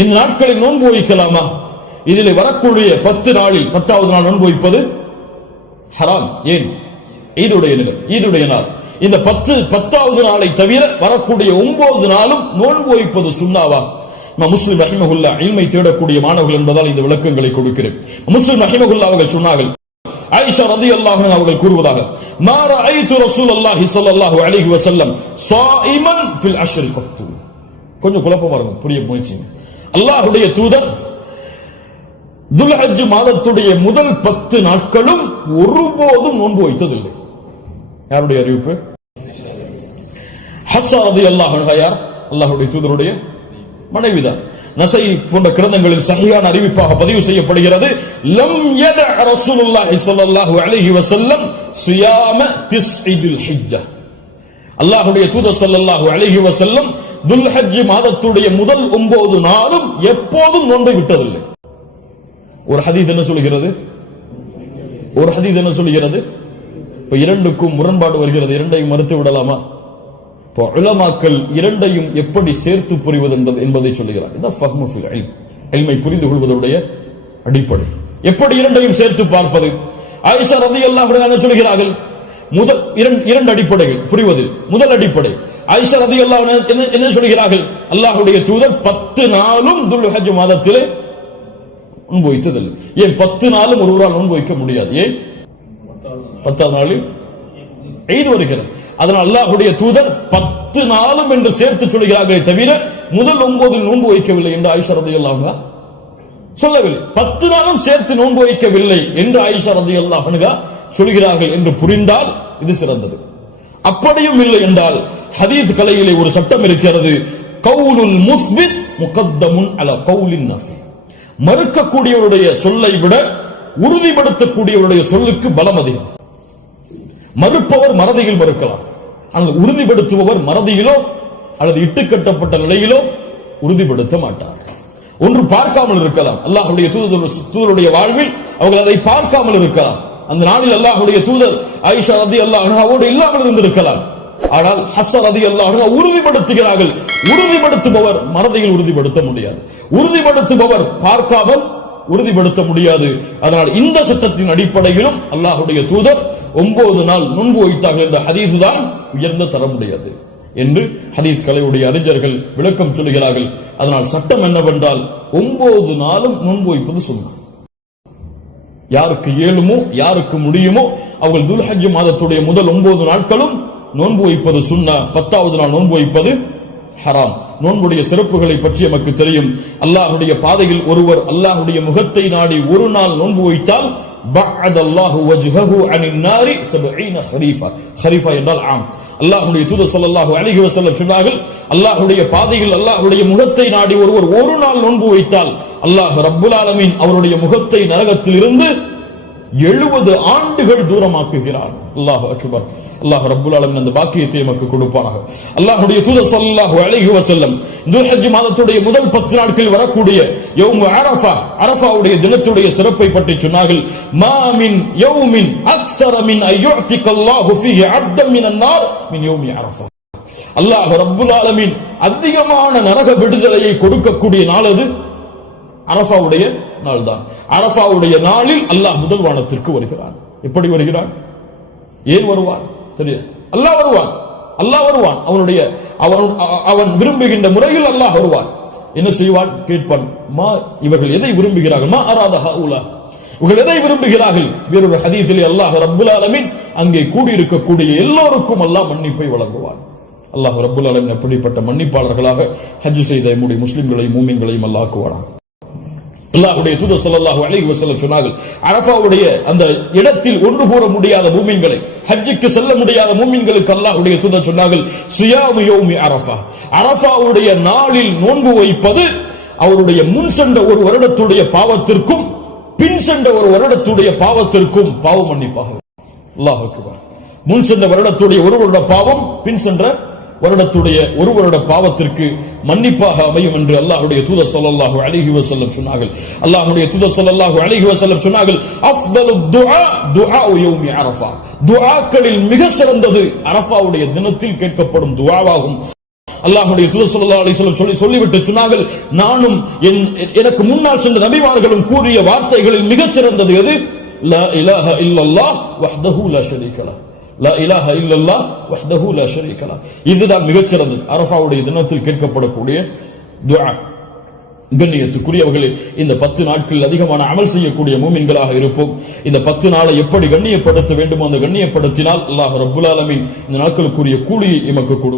இந்த நாட்களில் நோன்பு வைக்கலாமா? இதில் வரக்கூடிய 10 நாளில் 10வது நாள் நோன்பு வைப்பது ஹராம். ஏன்? ஈதுடைய நாள். இந்த 10வது நாளை தவிர வரக்கூடிய 9 நாளும் நோன்பு வைப்பது சுன்னாவா? முஸ்லிம் ரஹிமஹுல்லாஹ் இல்மை தேடக்கூடிய மாணவர்கள் என்பதால் இந்த விளக்கங்களை கொடுக்கிறேன். முஸ்லிம் ரஹிமஹுல்லாஹ் அவர்கள் சொன்னார்கள், ஆயிஷா ரலியல்லாஹு அன்ஹா அவர்கள் கூறுவதாக, மா ரஅய்து ரசூலல்லாஹி ஸல்லல்லாஹு அலைஹி வஸல்லம் ஸாயிமன் ஃபில் அஷ்ரி கத்து. கொஞ்சம் குழப்பமா இருக்கும், புரிய முயற்சி. அல்லாஹ்வுடைய தூதர் துல்ஹஜ் மாதத்துடைய முதல் 10 நாட்களும் ஒருபோதும் நோன்பு வைத்ததில்லை. யாருடைய அறிவிப்பு? ஹஃப்ஸா ரலியல்லாஹு அன்ஹா யார்? அல்லாஹ்வுடைய தூதருடைய மனைவிதான். நஸை போன்ற கிரந்தங்களில் சஹீஹான அறிவிப்பாக பதிவு செய்யப்படுகிறது, லம் யத ரசூலுல்லாஹி ஸல்லல்லாஹு அலைஹி வஸல்லம் ஸியாம திஸ்இல் ஹிஜ்ஜா. அல்லாஹ்வுடைய தூதர் ஸல்லல்லாஹு அலைஹி வஸல்லம் துல்ஹஜ் மாதத்துடைய முதல் 9 நாளும் எப்போதும் நோன்பை விட்டதில்லை. ஒரு ஹதீஸ் என்ன சொல்கிறது? இப்ப இரண்டுக்கும் முரண்பாடு வருகிறது. இரண்டையும் மறுத்து விடலாமா? இப்போ உலமாக்கள் இரண்டையும் எப்படி சேர்த்து புரிவது என்பதை சொல்லுகிறார். இதான் ஃபஹ்மு ஃபில் இல்ம், இல்மை புரிந்து கொள்வதுடைய அடிப்படை. எப்படி இரண்டையும் சேர்த்து பார்ப்பது? ஆயிஷா ரலியல்லாஹு அன்ஹா சொல்கிறார்கள், முதல் இரண்டு அடிப்படைகள் புரிவது. முதல் அடிப்படை, ஆயிஷா ரலியல்லாஹு அன்ஹா என்ன சொல்கிறார்கள்? அல்லாஹ்வுடைய தூதர் 10 நாளும் துல்ஹஜ் மாதத்திலே நோன்பு வைத்ததில்லை. ஏன் 10 நாளும் ஒருவரால் நோன்பு வைக்க முடியாது? ஏன்? 10வது நாளில் ஈத் வருகிறது. அதனால் அல்லாஹ்வுடைய தூதர் 10 நாளும் என்று சேர்த்து சொல்கிறார்களே தவிர முதல் 9 நோன்பு வைக்கவில்லை என்று ஆயிஷா ரலியல்லாஹு அன்ஹா சொல்லவில்லை. 10 நாளும் சேர்த்து நோன்பு வைக்கவில்லை என்று ஆயிஷா ரலியல்லாஹு அன்ஹா சொல்கிறார்கள் என்று புரிந்தால் இது சிறந்தது. அப்படியும் இல்லை என்றால் ஹதீஸ் கலையிலே ஒரு சட்டம் இருக்கிறது, கவுலுல் முஸ்பித் முகத்தமுன் அலா கவுலின் நஃபி. மறுக்கக்கூடியவருடைய சொல்லை விட உறுதிப்படுத்தக்கூடியவருடைய சொல்லுக்கு பலம் அதிகம். மறுப்பவர் மறதியில் மறுக்கலாம், ஆனால் உறுதிப்படுத்துபவர் மறதியிலோ அல்லது இட்டுக்கட்டப்பட்ட நிலையிலோ உறுதிப்படுத்த மாட்டார். ஒன்று பார்க்காமல் இருக்கலாம், அல்லாஹ்வுடைய தூதருடைய வாழ்வில் அவர்கள் அதை பார்க்காமல் இருக்கலாம். அந்த நாளில் அல்லாஹ்வுடைய தூதர் ஆயிஷா ரலியல்லாஹு அன்ஹாவோடு இல்லாமல் இருந்திருக்கலாம். ஆனால் ஹஃப்ஸா ரலியல்லாஹு அன்ஹா உறுதிப்படுத்துகிறார்கள். உறுதிப்படுத்துபவர் மறதியில் உறுதிப்படுத்த முடியாது, உறுதிப்படுத்துபவர் பார்க்காமல் உறுதிப்படுத்த முடியாது. அதனால் இந்த சட்டத்தின் அடிப்படையிலும் அல்லாஹ்வுடைய தூதர் 9 நாள் நோன்பு வைத்தார்கள் என்ற ஹதீஸ் தான் உயர்ந்த தரமுடையது என்று ஹதீஸ் கலையுடைய அறிஞர்கள் விளக்கம் சொல்கிறார்கள். அதனால் சட்டம் என்னவென்றால் 9 நாளும் நோன்பு வைப்பது சுன்னா. யாருக்கு இயலுமோ யாருக்கு முடியுமோ அவர்கள் துல்ஹஜ் மாதத்துடைய முதல் 9 நாட்களும் நோன்பு வைப்பது சுன்னா. 10வது நாள் நோன்பு வைப்பது ஹராம். நோன்புடைய சிறப்புகளை பற்றி நமக்கு தெரியும். அல்லாஹ்வுடைய பாதையில் ஒருவர் அல்லாஹ்வுடைய முகத்தை நாடி ஒரு நாள் நோன்பு வைத்தால் பஅத அல்லாஹு வஜ்ஹஹு அனின் நாரி 70 ஹரீஃபா. ஹரீஃபா என்றால் ஆம். அல்லாஹ்வுடைய தூதர் ஸல்லல்லாஹு அலைஹி வஸல்லம் சொன்னார்கள், அல்லாஹ்வுடைய பாதையில் அல்லாஹ்வுடைய முகத்தை நாடி ஒருவர் ஒரு நாள் நோன்பு வைத்தால் அல்லாஹ் ரப்புல் ஆலமீன் அவருடைய முகத்தை நரகத்தில் இருந்து 70 ஆண்டுகள் தூரமாக்குகிறார். அல்லாஹு அக்பர். அல்லாஹ் ரப்புல் ஆலமீன் அந்த பாக்கியத்தை நமக்கு கொடுப்பானாக. அல்லாஹ்வுடைய தூதர் ஸல்லல்லாஹு அலைஹி வஸல்லம் துல்ஹஜ் மாதத்துடைய முதல் 10 நாட்களில் வரக்கூடிய யௌம் அரஃபா, அரஃபாவுடைய தினத்துடைய சிறப்பை பற்றி சொன்னார்கள். மா மின் யௌமின் அக்ஸர மின் அய்யுஅதிக அல்லாஹு ஃபீஹி அப்தன் மினன் நார் மின் யௌமி அரஃபா. அல்லாஹ் ரப்புல் ஆலமீன் அதிகமான நரக விடுதலையை கொடுக்கக்கூடிய நாள் அது அரஃபாவுடைய நாள் தான். அரஃபாவுடைய நாளில் அல்லாஹ் முதல் வானத்திற்கு வருகிறான். எப்படி வருகிறான்? ஏன் வருவான் தெரியாது. அல்லாஹ் வருவான், அல்லாஹ் வருவான். அவன் விரும்புகின்ற முறையில் அல்லாஹ் வருவான். என்ன செய்வான்? கேட்பான், மா இவர்கள் எதை விரும்புகிறார்கள்? மா அராத ஹவுலா, இவர்கள் எதை விரும்புகிறார்கள்? வேறொரு ஹதீஸிலே அல்லாஹ் ரப்புல் ஆலமீன் அங்கே கூடியிருக்கக்கூடிய எல்லோருக்கும் அல்லாஹ் மன்னிப்பை வழங்குவான். அல்லாஹ் ரப்புல் ஆலமீன் அப்படிப்பட்ட மன்னிப்பாளர்களாக ஹஜ் செய்த நம்முடைய முஸ்லிம்களையும் மூமின்களையும் அல்லாஹ் ஆக்குவானாக. அல்லாஹ்வுடைய தூதர் ஸல்லல்லாஹு அலைஹி வஸல்லம் சொன்னார்கள், அரஃபாவுடைய அந்த இடத்தில் ஒன்று கூற முடியாத மூமின்களை, ஹஜ்ஜுக்கு செல்ல முடியாத மூமின்களுக்கு அல்லாஹ்வுடைய தூதர் சொன்னார்கள், ஸியாமு யௌமி அரஃபா, அரஃபாவுடைய நாளில் நோன்பு வைப்பது அவருடைய முன் சென்ற ஒரு வருடத்துடைய பாவத்திற்கும் பின் சென்ற ஒரு வருடத்துடைய பாவத்திற்கும் பாவ மன்னிப்பாக. அல்லாஹ் அக்பர். முன் சென்ற வருடத்துடைய ஒரு வருட பாவம் பின் சென்ற வருடத்துடைய ஒரு வருட பாவத்திற்கு மன்னிப்பாக அமையும் என்று அல்லாஹ்வுடைய தூதர் ஸல்லல்லாஹு அலைஹி வஸல்லம் சொன்னார்கள். அல்லாஹ்வுடைய தூதர் ஸல்லல்லாஹு அலைஹி வஸல்லம் சொன்னார்கள், அஃதலு துஆ துஆஉ யௌமி அரஃபா, துஆக்களில் மிக சிறந்தது அரஃபாவுடைய தினத்தில் கேட்கப்படும் துஆவாகும். அல்லாஹ்வுடைய தூதர் ஸல்லல்லாஹு அலைஹி வஸல்லம் சொல்லிவிட்டு சொன்னார்கள், நானும் எனக்கு முன்னால் சென்ற நபிமார்களும் கூறிய வார்த்தைகளில் மிகச் சிறந்தது எது? லா இலாஹ இல்லல்லாஹ் வஹ்தஹு லா ஷரீக லஹ். லா இலாஹ இல்லல்லாஹ் வஹ்தஹு லா ஷரீக லஹ். இதுதான் மிகச் சிறந்தது. அரஃபாவுடைய தினத்தில் கேட்கப்படக்கூடிய துஆ. கண்ணியத்துக்குரியவர்களே, இந்த 10 நாட்களில் அதிகமான அமல் செய்யக்கூடிய மூமின்களாக இருப்போம். இந்த 10 நாளை எப்படி கண்ணியப்படுத்த வேண்டுமோ அந்த கண்ணியப்படுத்தினால் அல்லாஹ் ரப்புல் ஆலமீன் இந்த நாட்களுக்குரிய கூலியை எமக்கு கொடுக்கும்.